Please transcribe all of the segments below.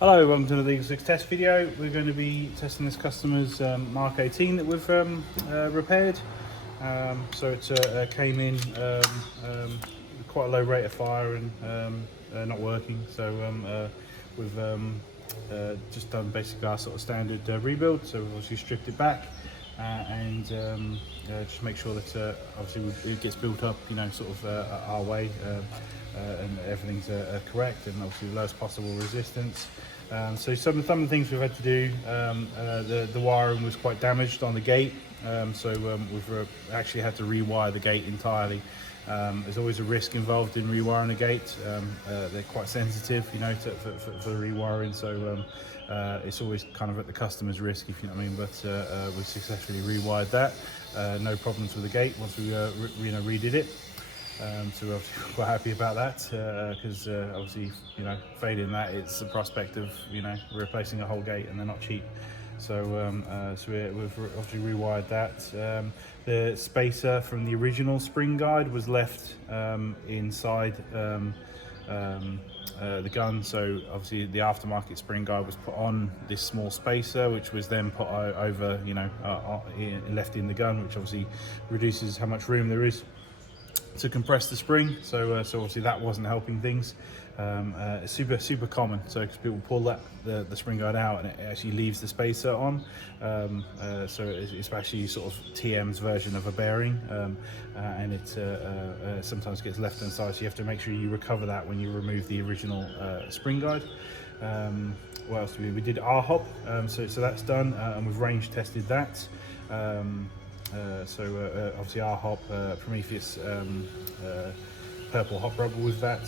Hello, welcome to the EagleSix test video. We're going to be testing this customer's Mark 18 that we've repaired. So it came in quite a low rate of fire and not working. So we've just done basically our sort of standard rebuild. So we've obviously stripped it back and just make sure that obviously it gets built up, you know, sort of our way. And everything's correct, and obviously the lowest possible resistance. So some of the things we've had to do, the wiring was quite damaged on the gate, so we've actually had to rewire the gate entirely. There's always a risk involved in rewiring a gate. They're quite sensitive, you know, for rewiring, so it's always kind of at the customer's risk, if you know what I mean. But we successfully rewired that. No problems with the gate once we redid it. So we're obviously quite happy about that, because obviously, you know, failing that, it's the prospect of, you know, replacing a whole gate, and they're not cheap. So we've obviously rewired that. The spacer from the original spring guide was left inside the gun, so obviously the aftermarket spring guide was put on this small spacer, which was then put over, you know, left in the gun, which obviously reduces how much room there is to compress the spring. So obviously that wasn't helping things. It's super common, so because people pull the spring guide out and it actually leaves the spacer on. So it's actually sort of TM's version of a bearing, and it sometimes gets left inside, so you have to make sure you recover that when you remove the original spring guide. What else did we did R-hop, so that's done, and we've range tested that. Obviously our hop, Prometheus Purple hop rubber with that,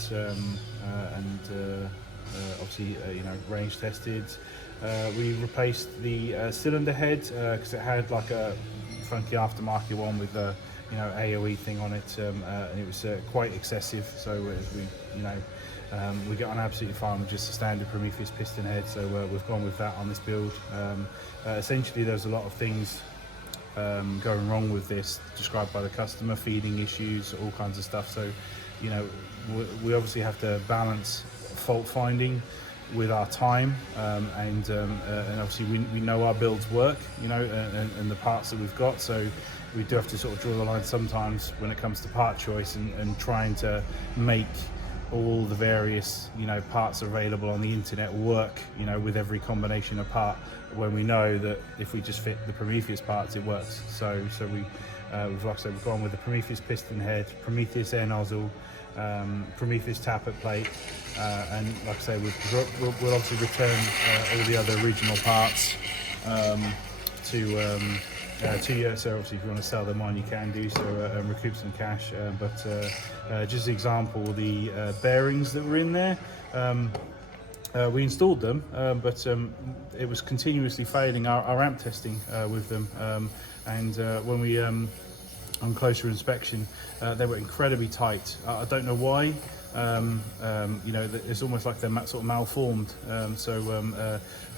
obviously you know, range tested. We replaced the cylinder head because it had like a funky aftermarket one with a, you know, AOE thing on it, and it was quite excessive. So we got on absolutely fine with just a standard Prometheus piston head. So we've gone with that on this build. Essentially, there's a lot of things going wrong with this, described by the customer, feeding issues, all kinds of stuff. So, you know, we obviously have to balance fault finding with our time, and obviously we know our builds work, you know, and the parts that we've got. So we do have to sort of draw the line sometimes when it comes to part choice and trying to make all the various, you know, parts available on the internet work, you know, with every combination of part, when we know that if we just fit the Prometheus parts, it works. So we've gone with the Prometheus piston head, Prometheus air nozzle, Prometheus tappet plate, and like I say, we'll obviously return all the other original parts to you. So obviously if you want to sell them on, you can do so and recoup some cash. Just an example, the bearings that were in there, we installed them, but it was continuously failing our amp testing with them, and when we on closer inspection, they were incredibly tight. I don't know why. You know, it's almost like they're sort of malformed.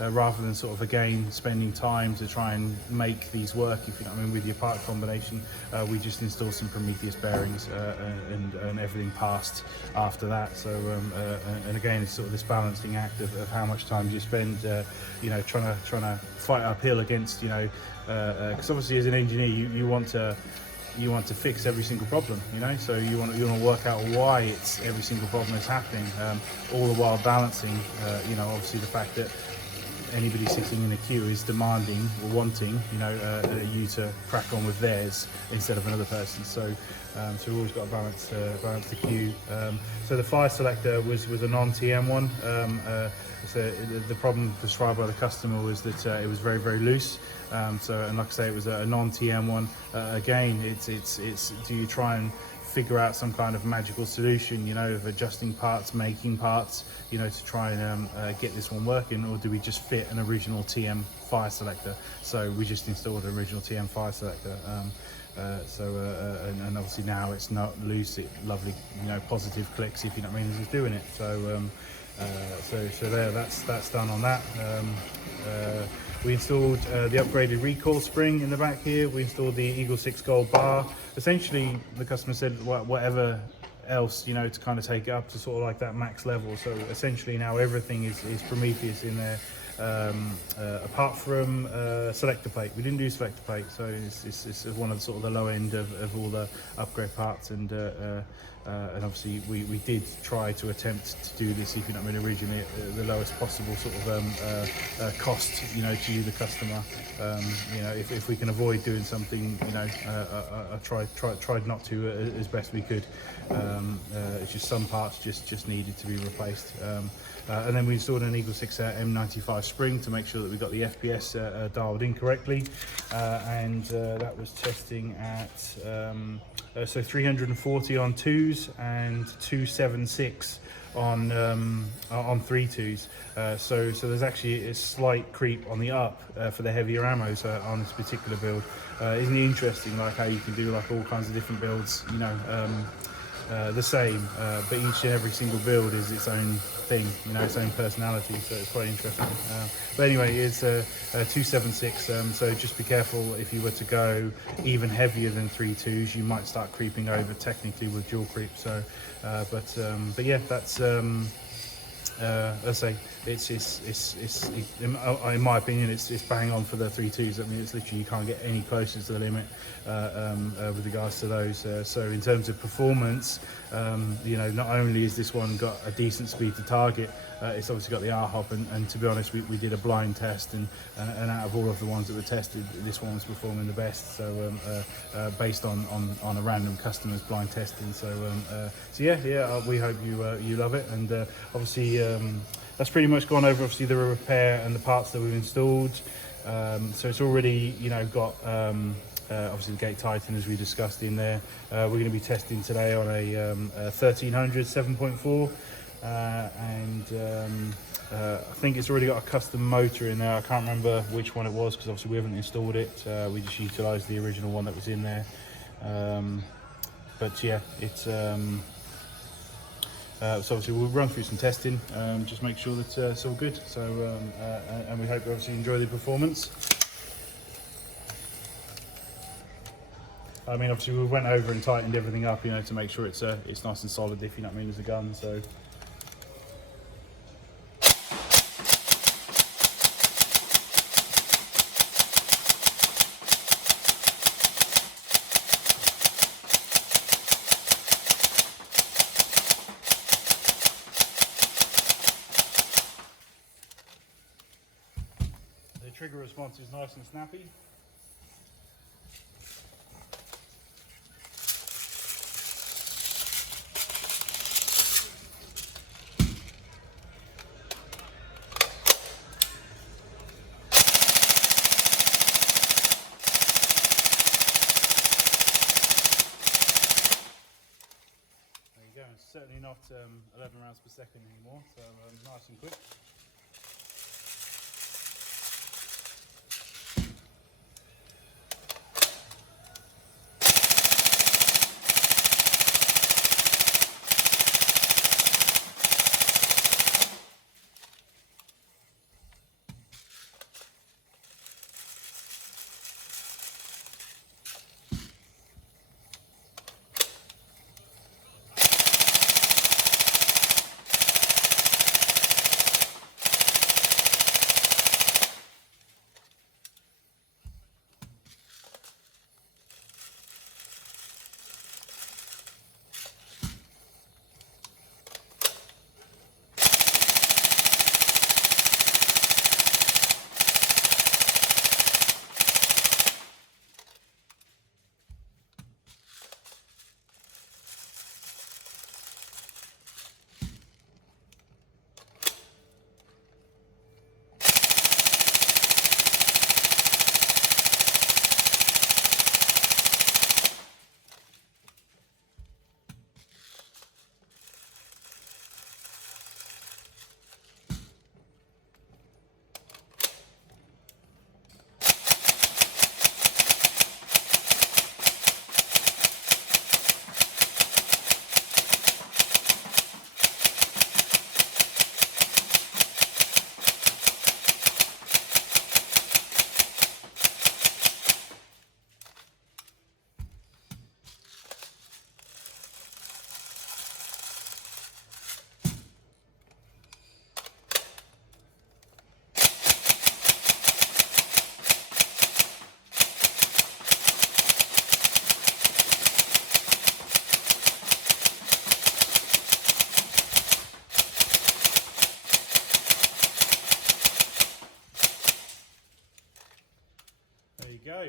Rather than sort of again spending time to try and make these work, if you know what I mean, with your part combination, we just installed some Prometheus bearings, and everything passed after that. So and again, it's sort of this balancing act of how much time you spend, you know, trying to fight uphill against, you know, because obviously as an engineer, you want to fix every single problem, you know, so you want to work out why every single problem is happening, all the while balancing, you know, obviously the fact that anybody sitting in a queue is demanding or wanting, you know, you to crack on with theirs instead of another person. So we've always got to balance the queue. So the fire selector was a non-TM one. So the problem described by the customer was that it was very loose. And like I say, it was a non-TM one. Again, it's do you try and figure out some kind of magical solution, you know, of adjusting parts, making parts, you know, to try and get this one working, or do we just fit an original TM fire selector? So we just installed an original TM fire selector. And obviously now it's not loose, it lovely, you know, positive clicks, if you know what I mean, as it's doing it. So there, that's done on that. We installed the upgraded recoil spring in the back here. We installed the EagleSix Gold bar. Essentially, the customer said whatever else, you know, to kind of take it up to sort of like that max level. So essentially now everything is Prometheus in there, apart from selector plate. We didn't do selector plate, so it's one of the sort of the low end of all the upgrade parts, and obviously we did try to attempt to do this, if you know what I mean, originally at the lowest possible sort of cost, you know, to you the customer. You know, if we can avoid doing something, you know, I tried not to as best we could. It's just some parts just needed to be replaced. And then we installed an EagleSix M95 spring to make sure that we got the FPS dialed in correctly, and that was testing at so 340 on 2s and 276 on 3.2s. So there's actually a slight creep on the up for the heavier ammos on this particular build. Isn't it interesting, like how you can do like all kinds of different builds, you know, the same, but each and every single build is its own thing, you know, its own personality, so it's quite interesting. But anyway, it's 276, so just be careful if you were to go even heavier than 3.2s, you might start creeping over technically with dual creep. So but yeah, that's let's say it's in my opinion it's bang on for the 3.2s. I mean, it's literally, you can't get any closer to the limit with regards to those. So in terms of performance, you know, not only is this one got a decent speed to target, it's obviously got the R-hop, and to be honest, we did a blind test, and out of all of the ones that were tested, this one's performing the best. So based on a random customer's blind testing. So yeah, we hope you love it, and obviously that's pretty much gone over obviously the repair and the parts that we've installed. So it's already, you know, got obviously the gate Titan, as we discussed, in there. We're going to be testing today on a 1300 7.4, and I think it's already got a custom motor in there. I can't remember which one it was because obviously we haven't installed it. We just utilised the original one that was in there. But yeah, it's so obviously we'll run through some testing, just make sure that it's all good. So and we hope you obviously enjoy the performance. I mean, obviously we went over and tightened everything up, you know, to make sure it's nice and solid, if you know what I mean, as a gun. So the trigger response is nice and snappy. It's certainly not 11 rounds per second anymore, so nice and quick.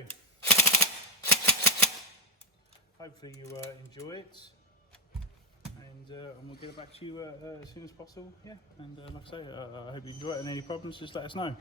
go. Hopefully you enjoy it, and we'll get it back to you as soon as possible. Yeah, and like I say, I hope you enjoy it, and any problems, just let us know.